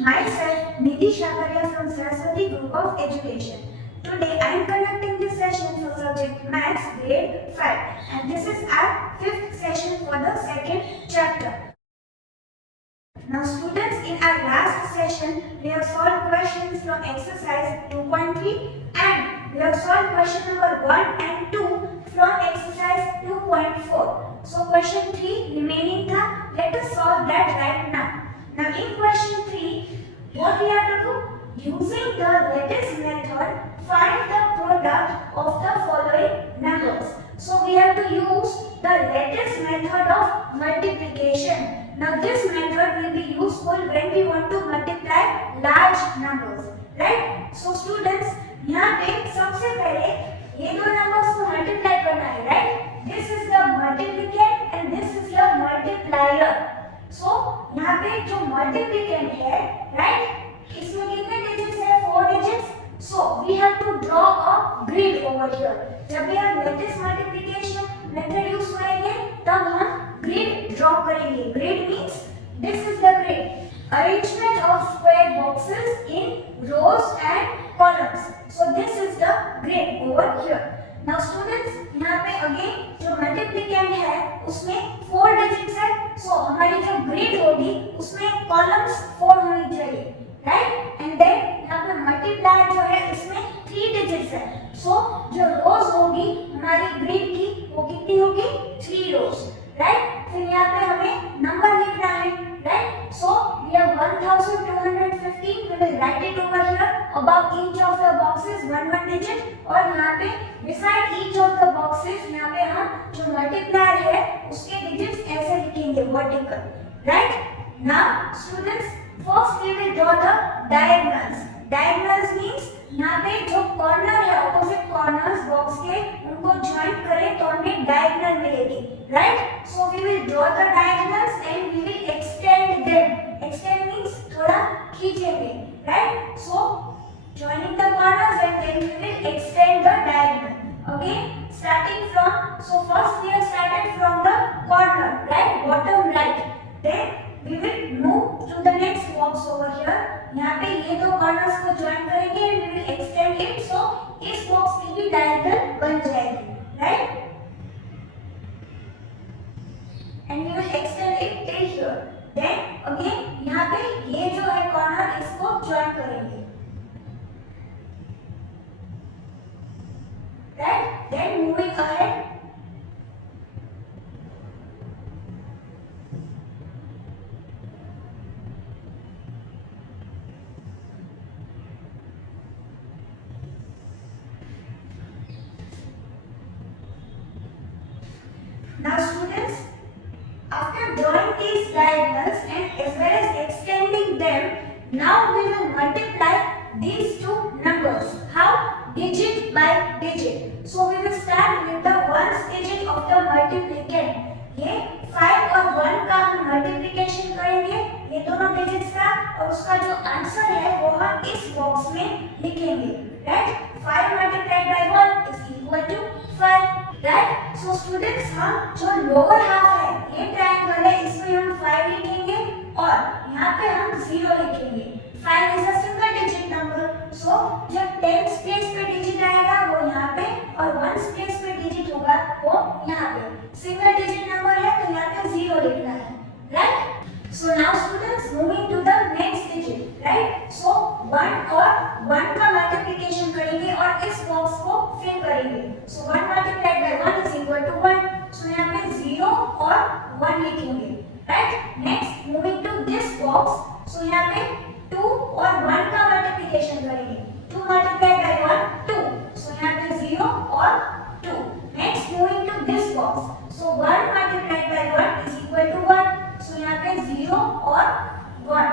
myself Nidhi Shakaria from Saraswati Group of Education. Today I am conducting this session for subject Maths grade 5 and this is our 5th session for the second chapter. Now students, in our last session we have solved questions from exercise 2.3 and we have solved question number 1 and 2 from exercise 2.4. So question 3 remaining tha, let us solve that right now. Now in question 3, what we have to do? Using the lattice method, find the product of the following numbers. So we have to use the lattice method of multiplication. Now this method will be useful when we want to multiply large numbers, right? So students, यहाँ पे सबसे पहले ये दो numbers को multiply करना है, right? This is the multiplicand and this is the multiplier. So यहाँ पे जो multiplicand है, right? इसमें कितने digits है? 4 digits. So we have to draw a grid over here. जब भी हम lattice multiplication method use करेंगे, तब हम grid draw करेंगे. Grid means this is the grid. Arrangement of square boxes in rows and columns. So this is the grid over here. Now students, यहाँ पे again जो multiplicand है उसमें 4 digits है. So हमारी जो grid होगी उसमें columns 4 होनी चाहिए, right? And then यहाँ पे multiplier जो है इसमें 3 digits है. So जो rows होगी हमारी grid की वो कितनी होगी? 3 rows, right? फिर यहाँ पे हमें number लिखना है, right? So we have 1215. We will write it over here. Above each of the boxes one digit और यहाँ पे beside each of the boxes यहाँ पे हम जो multiplier है उसके digits ऐसे लिखेंगे vertical, right? Now students, first we will draw the diagonals. Diagonals means यहाँ पे जो corner है opposite corners box के उनको join करें तो हमें diagonal मिलेगी, right? So we will draw the diagonals and we will extend them. Extend means थोड़ा खींचेंगे, right? So joining the corners and then we will extend the diagonal. Okay, starting from, so first we have started from the corner, right? Bottom right. Then we will move to the next box over here. यहाँ पे ये दो corners को join करेंगे and we will extend it. So इस box की भी diagonal बन जाएगी, right? And we will extend it till here. Then again यहाँ पे ये जो है corner इसको join करेंगे, right? Then moving ahead. Now students, after drawing these diagonals and as well as extending them, now we will multiply these two numbers. How? Digit by digit. So we will start with the ones digit of the multiplicand. ये 5 और 1 का हम multiplication करेंगे, ये दोनों digits का, और उसका जो आंसर है वो हम इस बॉक्स में लिखेंगे, right? 5 multiplied by 1 is equal to 5, right? So students, हम जो लोअर हाफ है ये ट्रायंगल है इसमें हम 5 लिखेंगे और यहाँ पे हम 0 लिखेंगे. 5 is a single digit number, so जब 10th प्लेस पे डिजिट आएगा वो यहाँ पे और 1st प्लेस पे डिजिट होगा वो यहाँ पे. सिंगल डिजिट नंबर है तो यहाँ पे 0 लिखना है, right? So now students, moving to the next digit, right? So 1 और 1 का मल्टीप्लिकेशन करेंगे और इस बॉक्स को फिल करेंगे. So 1 multiplied by 1 is equal to 1. So यहाँ पे 0 और 1 लिखेंगे, right? Next moving to this box, so यहाँ पे 2 और 1 का मल्टीप्लिकेशन करेंगे. 2 मल्टीप्लाइड बाय 1 2. सो यहाँ पे 0 और 2. Next moving to this box, so 1 multiplied by 1 is equal to 1. So यहाँ पे 0 और 1,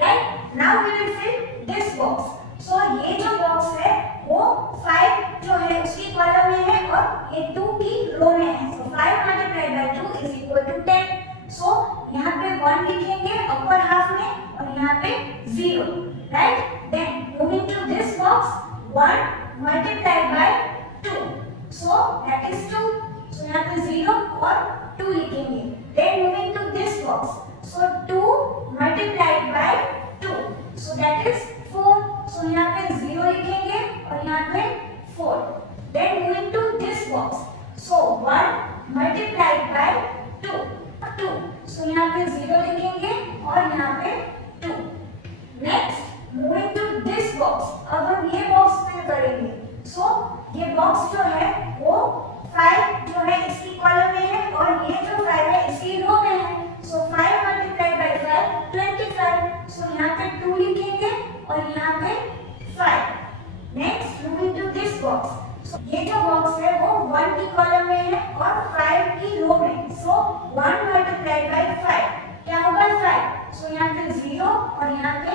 right? Now we will fill this box. So ये जो बॉक्स है वो 5 जो है उसकी कॉलम में है और ये 2 की रो में है. So 5 multiplied by 2 is equal to 10. So यहाँ पे 1 लिखेंगे अपर हाफ में और यहाँ पे 0, right? Then moving to this box, 1 multiplied by 2, so that is 2. So यहाँ पे 0 और 2 लिखेंगे. Then moving to this box, so 2 multiplied by 2, और यहाँ पे 5। Next moving to this box. ये जो बॉक्स है वो 1 की कॉलम में है और 5 की रो में। सो 1 मल्टीप्लाइड बाय 5 क्या होगा 5। सो यहाँ पे 0 और यहाँ पे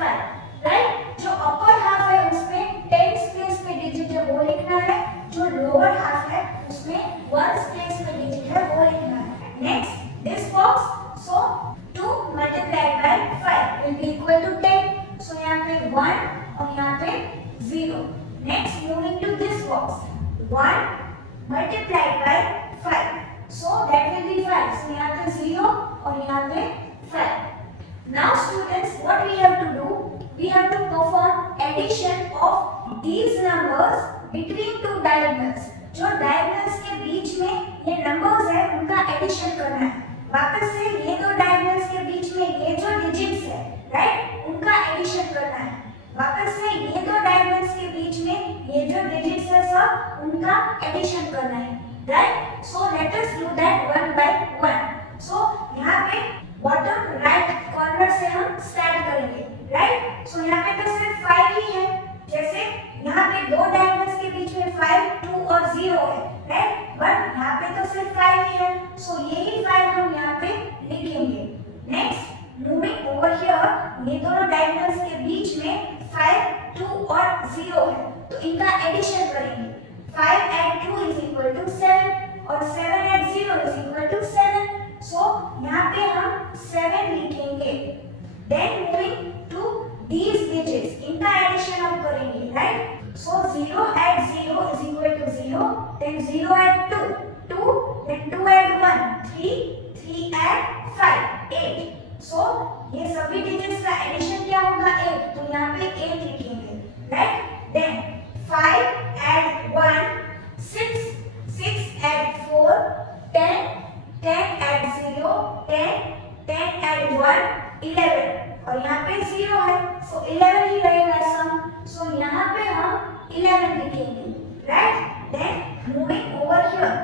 5, राइट। जो अपर हाफ है उसमें 10 प्लेस पे डिजिट है वो लिखना है, जो लोअर हाफ है उसमें 1 प्लेस पे डिजिट है वो लिखना है। Next this box. So 2 multiplied by 5 will be equal to 10। So यहाँ पे 1 और यहाँ पे 0। Next moving to this box. 1 multiplied by 5, so that will be 5. So यहाँ पे 0 और यहाँ पे 5. Now students, what we have to do? We have to perform addition of these numbers between two diagonals. जो diagonals के बीच में ये numbers है उनका addition करना है। वापस से ये दो diagonals के बीच में ये जो digits है, right? उनका addition करना है। वापस से ये दो डायगोनल्स के बीच में ये जो डिजिट्स है सब उनका एडिशन करना है, right. So let us do that one by one. So यहाँ पे बॉटम राइट कॉर्नर से हम स्टार्ट करेंगे, राइट। सो यहाँ पे तो सिर्फ 5 ही है, जैसे यहाँ पे दो डायगोनल्स के बीच में 5, 2 और 0 है, राइट। बट यहाँ पे तो सिर्फ 5 ही है, सो यही 5 हम यहाँ पे लिखेंगे। नेक्स्ट मूविंग ओवर हियर, ये दोनों डायगोनल्स के बीच में 5, 2 और 0 है, तो इनका एडिशन करेंगे। 5 add 2 is equal to 7 और 7 add 0 is equal to 7। सो यहाँ पे हम 7 लिखेंगे। Then moving to these digits, इनका एडिशन हम करेंगे, right. So 0 add 0 is equal to 0, then 0 add 2, 2, then 2 add 1, 3, 3 add 5, 8। सो ये सभी डिजिट्स का एडिशन क्या होगा 8, तो यहाँ पे 8 लिखेंगे, right. Then 5 add 1, 6, 6 add 4, 10, 10 add 0, 10, 10 add 1, 11 और यहाँ पे 0 है, सो 11 ही रहेगा सम। सो यहाँ पे हम 11 लिखेंगे, right. Then moving over here,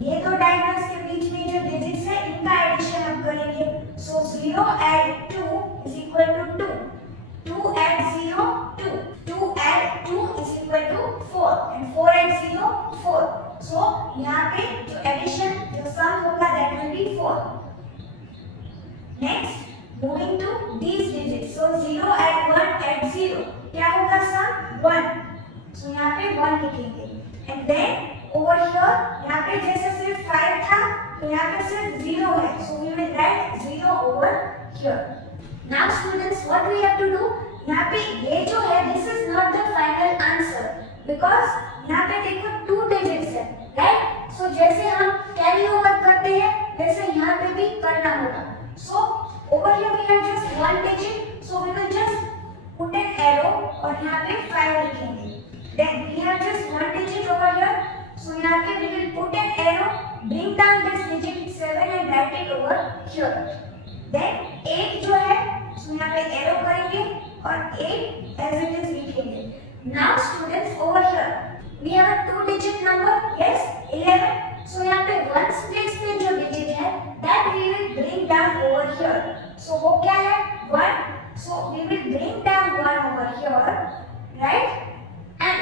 ये दो डायगोनल्स के बीच में जो डिजिट्स है इनका एडिशन हम करेंगे। सो 0 add 2 is equal to 2, 2 add 0, 2, 2 add 2 is equal to 4 and 4 add 0, 4। सो यहाँ पे जो एडिशन जो सम होगा that will be 4। Next moving to these digits, so 0 add 1 add 0 क्या होगा सम 1, सो यहाँ पे 1 लिखेंगे। एंड देन ओवर हियर यहाँ पे जैसे सिर्फ 5 था तो यहाँ पे सिर्फ 0 है, so we will write 0 over here. Now students what we have to do, यहाँ पे ये जो है this is not the final answer, because यहाँ पे देखो 2 डिजिट्स है, राइट। सो जैसे हम कैरी ओवर करते हैं वैसे यहाँ पे भी करना होगा। So over here we have just 1 digit, so we will just put an arrow और यहाँ पे 5 लिखेंगे। Then we have just 1 digit over here, so यहाँ पे we will put an arrow, bring down this digit 7 and write it over here. Then 8 जो है, so यहाँ पे arrow करेंगे और 8 as it is लिखेंगे। Now students over here, we have a 2-digit number, yes 11. So यहाँ पे 1's place पे जो digit है, that we will bring down over here. So वो क्या है 1, so we will bring down 1 over here, right? And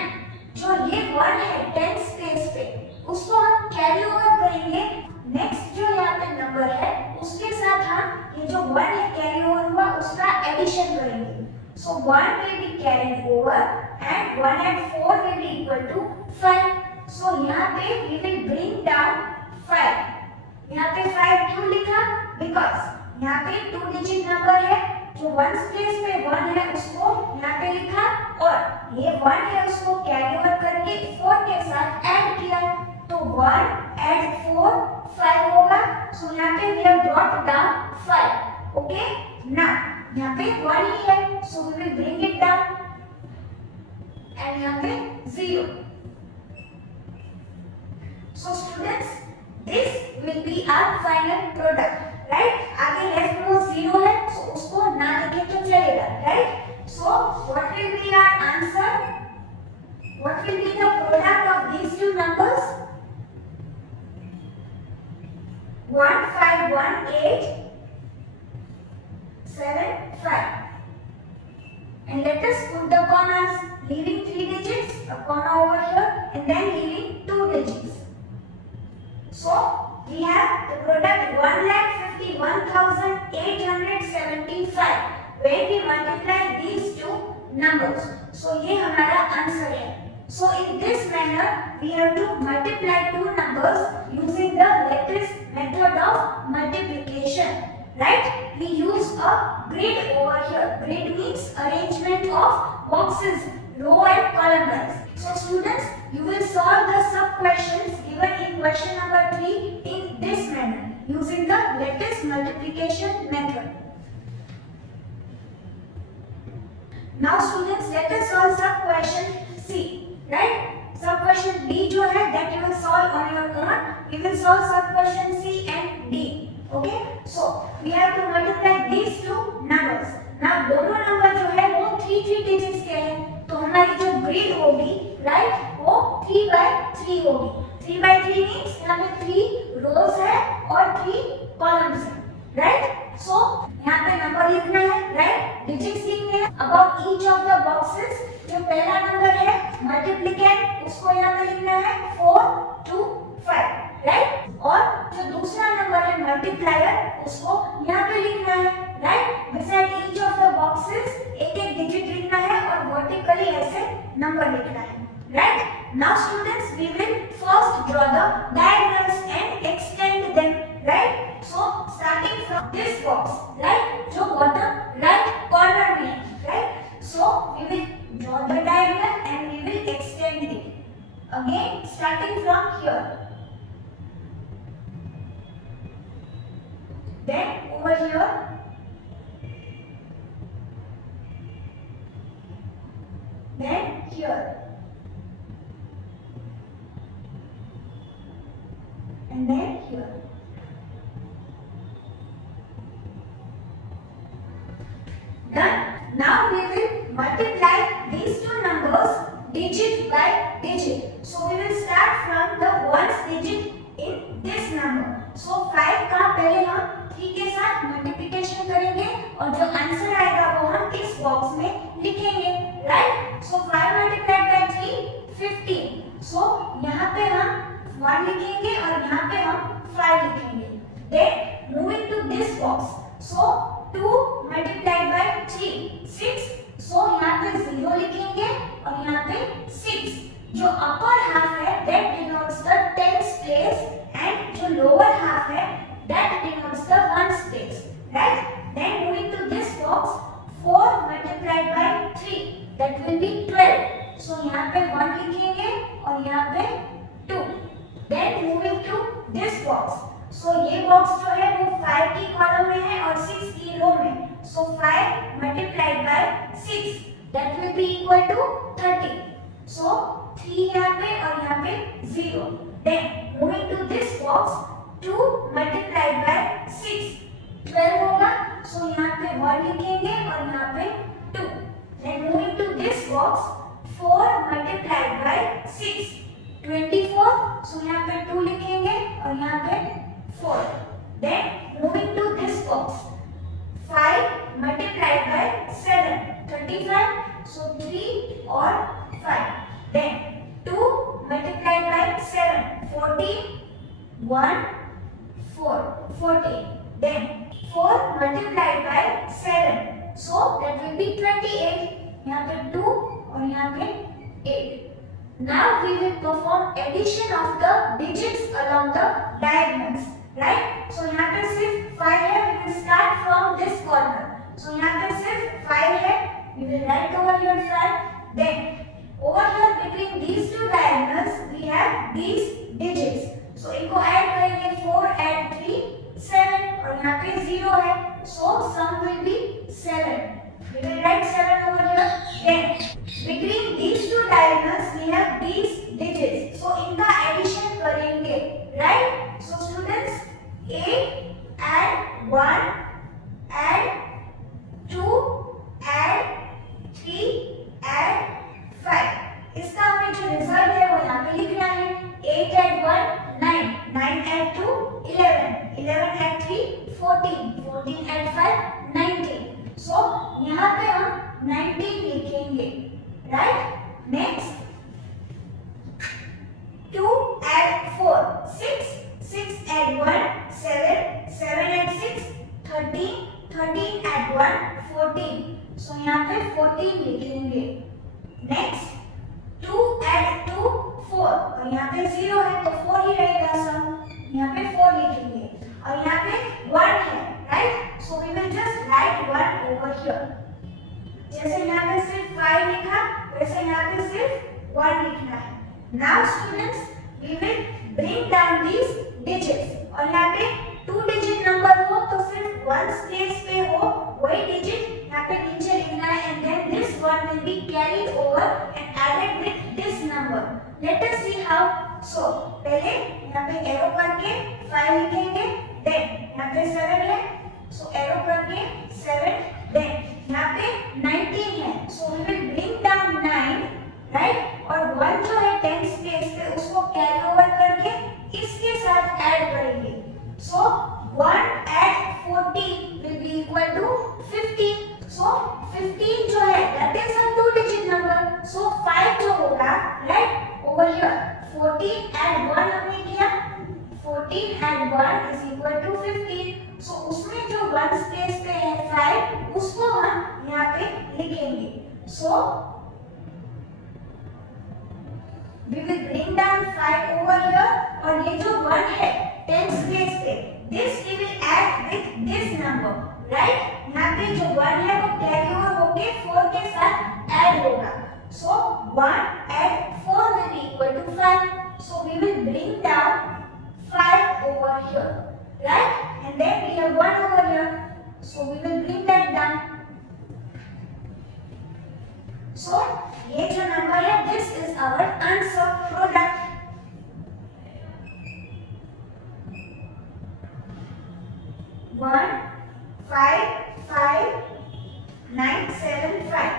जो ये 1 है 10th प्लेस पे उसको हम कैरी ओवर करेंगे। नेक्स्ट जो यहाँ पे नंबर है उसके साथ हम ये जो 1 है कैरी ओवर हुआ उसका एडिशन करेंगे। So 1 will be carried over and 1 and 4 will be equal to 5. सो यहाँ पे we will bring down 5. यहाँ पे 5 क्यों लिखा, बिकॉज यहाँ पे 2 डिजिट नंबर है, जो 1's प्लेस पे 1 है उसको यहाँ पे लिखा और ये 1 है उसको कैरी ओवर करके 4 के साथ ऐड किया, तो 1 add 4 5 होगा। सो यहाँ पे we have brought down 5, okay. Now यहाँ पे 1 ही है, सो we will bring it down and यहाँ पे 0। So students, this will be our final product, right? आगे लेफ्ट में 0 है, so उसको ना लिखे तो चलेगा, right? So what will be our answer? What will be the product of these two numbers? 151875, and let us put the commas, leaving 3 digits, a comma over here, and then leaving 2 digits. So we have the product 1,51,875 when we multiply these two numbers. So ये हमारा answer है. So in this manner we have to multiply two numbers using the lattice method of multiplication. Right? We use a grid over here. Grid means arrangement of boxes, row and column wise. So students, you will solve the sub questions given in question number 3 in this manner using the lattice multiplication method. Now students, let us solve sub question C. Right? Sub question D जो है that you will solve on your own. We will solve sub question C and D. Okay? So we have to multiply these two numbers. Now दोनों number जो है वो 3 digits के हैं. तो हमारी जो ग्रिड होगी, राइट, वो 3/3 होगी. 3/3 means यहाँ पे 3 rows है और 3 columns है. राइट? सो यहाँ पे नंबर लिखना है, राइट, डिजिट्स लिखने हैं about each of the boxes. जो पहला नंबर है मल्टीप्लिकेंट, उसको यहाँ पे लिखना है 4 to 5, राइट, और जो दूसरा नंबर है मल्टीप्लायर, उसको यहाँ पे लिखना है, right. Beside each of the boxes एक एक डिजिट लिखना है और वर्टिकली ऐसे नंबर लिखना है, right. Now students, we will first draw the diagonals and extend them, right. So starting from this box, right, जो बॉटम राइट कॉर्नर में है, right. So we will draw the diagonal and we will extend it. Again, starting from here. Then over here. Then here. And then here. Done. Now we will multiply these two numbers digit by digit. So we will start from the ones digit in this number. So 5 का पहले हम 3 के साथ multiplication करेंगे और जो answer आएगा वो हम इस बॉक्स में लिखेंगे, राइट. So 5 multiplied by 3 15. सो यहाँ पे हम 1 लिखेंगे और यहाँ पे हम 5 लिखेंगे. Then moving to this box. So 2 multiplied by 3 6. So यहाँ पे 0 लिखेंगे और यहाँ पे 6. जो अपर हाफ है that denotes the tens place and जो lower half है that denotes the ones place, right. Then moving to this box, 4 multiplied by 3 that will be 12. So यहाँ पे 1 लिखेंगे और यहाँ पे 2. Then moving to this box. So ये box जो है वो 5 की कॉलम में है और 6 की रो में. So 5 multiplied by 6 that will be equal to 30. So 3 यहाँ पे और यहाँ पे 0. Then moving to this box, 2 multiplied by 6 12 होगा. So यहाँ पे 1 लिखेंगे और यहाँ पे 2. Then moving to this box, 4 multiplied by 6 24. So यहाँ पे 2 लिखेंगे और यहाँ पे 4. Then moving to this box, 5 multiplied by 7 35. So 3 or 5. Then 2 multiplied by 7 14. 1 4 14. Then 4 multiplied by 7. So that will be 28. यहाँ पे 2 और यहाँ पे 8. Now we will perform addition of the digits along the diagonals, right? So यहाँ पे सिर्फ 5 है. We will start from this corner. So यहाँ पे सिर्फ 5 है. We will write over here 5. Then over here between these two diagonals we have these digits. So इनको add करेंगे. 4 add 3 7 और यहाँ पे 0 है. So sum will be 7. We will write 7 over here. Then between these two diagonals we have these digits. So इनका addition करेंगे, right? So students, 8 add 1 add 2 add 3 add 5. इसका हमें जो रिजल्ट है वो यहाँ पे लिखना है. 8 add 1 9 9 add 2 11 11 add 3 14 14 add 5 19. So यहाँ पे हम 19 लिखेंगे, right. Next 2 add 4 6 6 add 1 7 7 add 6 13 13 add 1 14, सो यहाँ पे 14 लिखेंगे। नेक्स्ट 2 add 2 4, और यहाँ पे 0 है तो 4 ही रहेगा सम, यहाँ पे 4 लिखेंगे, और यहाँ पे 1 है, right, so we will just write 1 over here. जैसे यहाँ पे सिर्फ 5 लिखा, वैसे यहाँ पे सिर्फ 1 लिखना है। Now students, we will bring down these digits, और यहाँ पे 2 digit नंबर हो तो सिर्फ 1 place पे हो वही digit यहाँ पे नीचे लिखना है, and then this one will be carried over and added with this number. Let us see how. So पहले यहाँ पे एरो करके 5 लिखेंगे, then यहाँ पे 7 है, so एरो करके 7, then यहाँ पे 19 है, so we will bring down 9, right, और 1 जो है 10th place पे उसको कैरी ओवर करके इसके साथ ऐड करेंगे, so 1 add 14 will be equal to 15, so 15 जो है that is a 2 digit number, so 5 जो होगा, right, over here 14 add 1 हमने किया, 14 add 1 is equal to 15, so उसमें जो 1 place पे है 5 उसको हम यहाँ पे लिखेंगे, so we will bring down 5 over here, और ये जो 1 है 10th place पे this we will add with this number, right, यहाँ पे जो 1 है वो कैरी ओवर होके 4 के साथ ऐड होगा, so 1 add 4 will be equal to 5, so we will bring down 5 over here, right, and then we have 1 over here, so we will bring that down, so ये जो नंबर है this is our answer product. 1 5 5 9 7 5,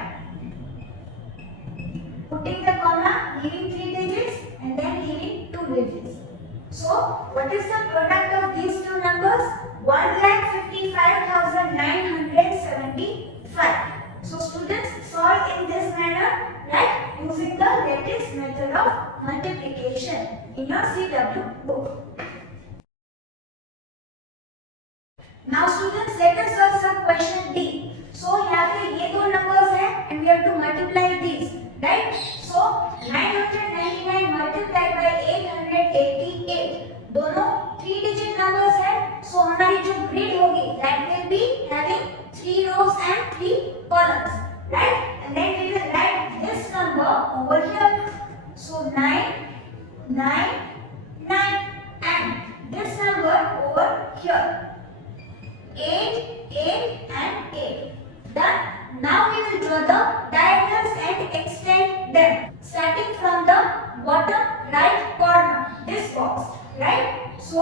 putting the comma, leaving 3 digits and then leaving 2 digits. So what is the product of these two numbers? 1,55,975. So students, solve in this manner, right, using the latest method of multiplication in your CW book. Now students, let us solve some question D. So यहाँ पे ये दो numbers हैं and we have to multiply these, right? So 999 multiplied by 888, दोनों 3 digit numbers हैं, so हमारी जो grid होगी that will be having 3 rows and 3 columns, right? And then we will write this number over here, so 9 9 9, and this number over here 8 8 and 8. Done. Now we will draw the diagonals and extend them, starting from the bottom right corner, this box, right? So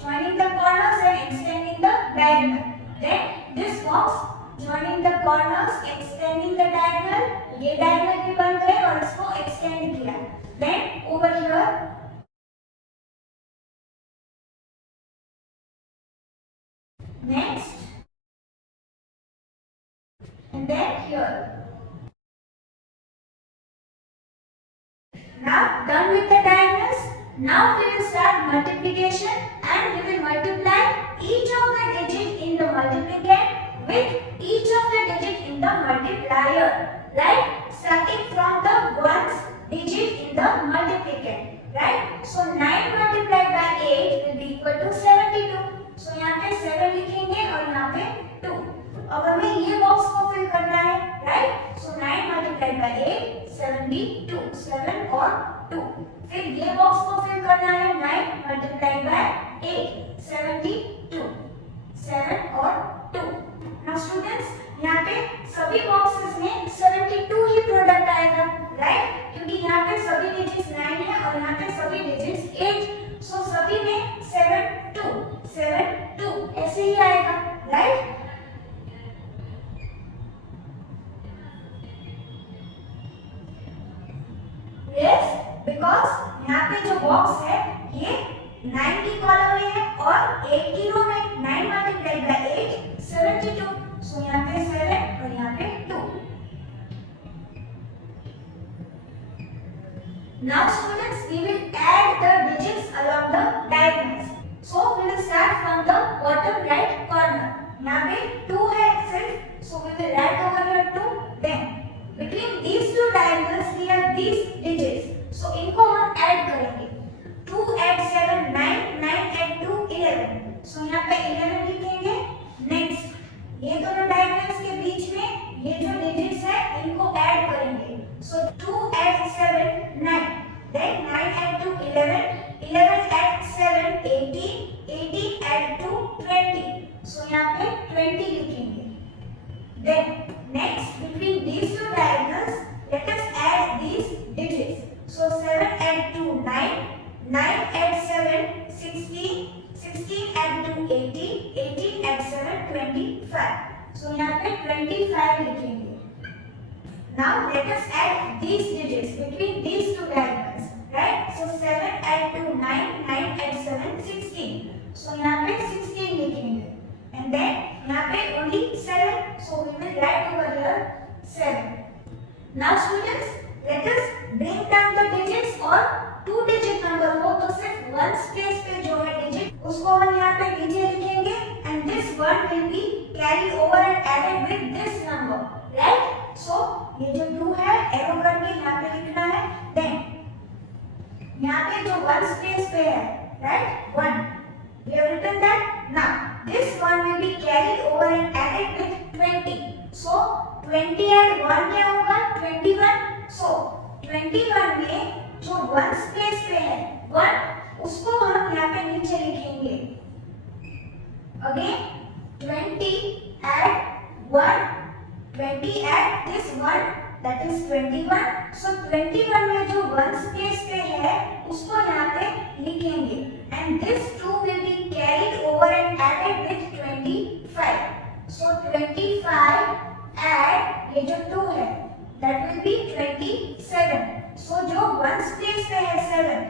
joining the corners and extending the diagonal. Then this box, joining the corners, extending the diagonal. ये diagonal भी बन गए और इसको extend किया. Then over here, next, and then here. Now done with the diagonals. Now we will start multiplication and we will multiply each of the digit in the multiplicand with each of the digit in the multiplier, right? Starting from the ones digit in the multiplicand, right? So 9 multiplied by 8 will be equal to 72. So यहाँ पे 7 लिखेंगे और यहाँ पे 2. अब हमें ये box को फिल करना है, राइट? सो 9 multiplied by 8 72, 7 और 2. फिर ये बॉक्स को फिल करना है 9 multiplied by 8 72, 7 और 2. नाउ स्टूडेंट्स, यहाँ पे सभी बॉक्सेस में 72 ही प्रोडक्ट आएगा, राइट? क्योंकि यहाँ पे सभी डिजिट्स 9 है और यहाँ पे सभी डिजिट्स 8, सो सभी में 7 2 7 2 ऐसे ही आएगा, राइट? Yes, because यहाँ पे जो बॉक्स है ये 9 की कॉलम में है और 8 की रो में. 9 multiplied by 8 72, सो यहाँ पे 7 और यहाँ पे 2. Now students, we will add the digits along the diagonals. So we will start from the bottom right corner. यहाँ पे 2 है सिर्फ, so we will write over here 2. Then between these two diagonals we have these digits. So इनको हम add करेंगे. 2 add 7 9, 9 add 2 11. So यहाँ पे 11 लिखेंगे. Next ये दोनों diagonals के बीच में ये जो digits है इनको ऐड करेंगे. So 2 add 7 9. Then 9 add 2 11. 11 add 7 18. 18 add 2 20. So यहाँ पे 20 लिखेंगे. Then next between these two diagonals let us add these digits. So 7 add 2 9. 9 add 7 16. 16 add 2 18. 18 add 7 25. So यहाँ पे 25 लिखेंगे. Now let us add these digits between these two diagonals. Right? So 7 add 2 9. 9 add 7 16. So यहाँ पे 16 लिखेंगे. And then यहाँ पे only 7. So we will write over here 7. Now students, let us bring down the digits और 2 digit number हो तो सिर्फ 1 space पे जो है digit उसको हम यहाँ पे नीचे लिखेंगे. And this one will be carried over and added with this number. Right? So ये जो 2 है arrow करके यहाँ पे लिखना है. Then यहाँ पे जो 1 space पे है, right? 1. We have written that. Now this one will be carried over and added with 20. So 20 and 1 क्या होगा? 21. So 21 में जो 1 space पे है 1 उसको हम यहाँ पे नीचे लिखेंगे. Again 20 add 1. 20 add this 1, that is 21. So 21 में जो 1 space पे है उसको यहाँ पे लिखेंगे. And this 2 will be carried over and added with 25. So 25 add ये जो 2 है that will be 27. So जो 1 space पे है 7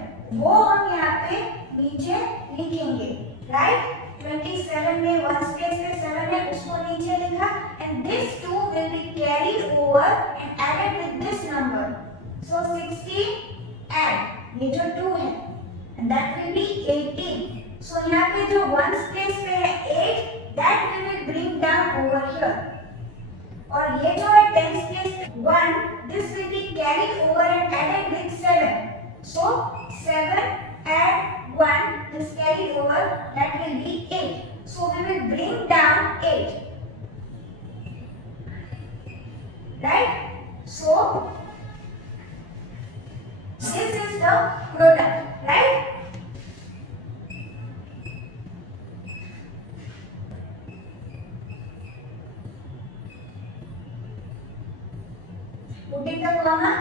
वो हम यहाँ पे नीचे लिखेंगे. Right? 27 में 1 space पे 7 है उसको नीचे लिखा. And this 2 will be carried over and added with this number. So 16 add ये जो 2 है and that will be 18. So यहाँ पे जो 1 space पे है 8 that we will bring down over here. और ये जो है 10 space पे 1 this will be carried over and added with 7. So 7 add 1 this carried over that will be 8. So we will bring down 8. Right? So this is the product, right? Putting the comma.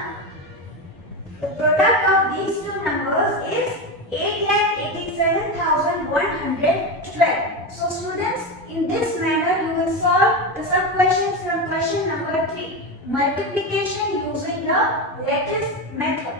The product of these two numbers is 8,87,112. So students, in this manner you will solve the sub questions from question number 3. Multiplication using the lattice method.